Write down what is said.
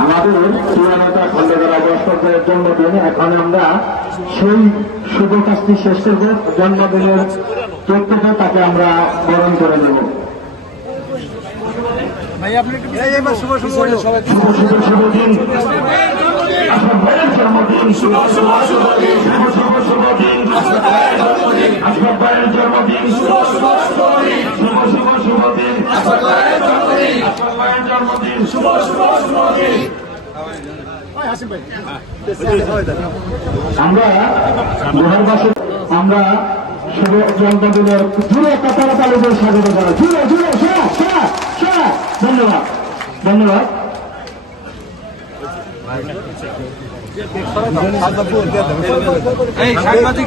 আমাদের চূড়ান্ত খন্দকার অবস্থার জন্মদিন। এখন আমরা সেই শুভ কাজটি শেষ করব। জন্মদিনের তথ্যটা তাকে আমরা বরণ করে নেব। শুভ শুভ শুভ দিন, আপনার ভাইয়ের জন্মদিন। শুভ শুভ শুভ দিন, শুভ শুভ শুভ দিন, আপনার ভাইয়ের জন্মদিন। শুভ শুভ শুভ দিন, শুভ শুভ শুভ দিন, আপনার ভাইয়ের জন্মদিন। আপনার ভাইয়ের জন্মদিন। শুভ শুভ শুভ দিন। আমরা বিহারবাসী আমরা শুভ জন্মদিনের জুড়ে একটা তাড়াতাড়ি করে স্বাগত করা। জুড়ে জুড়ে ধন্যবাদ ধন্যবাদ। সাংবাদিক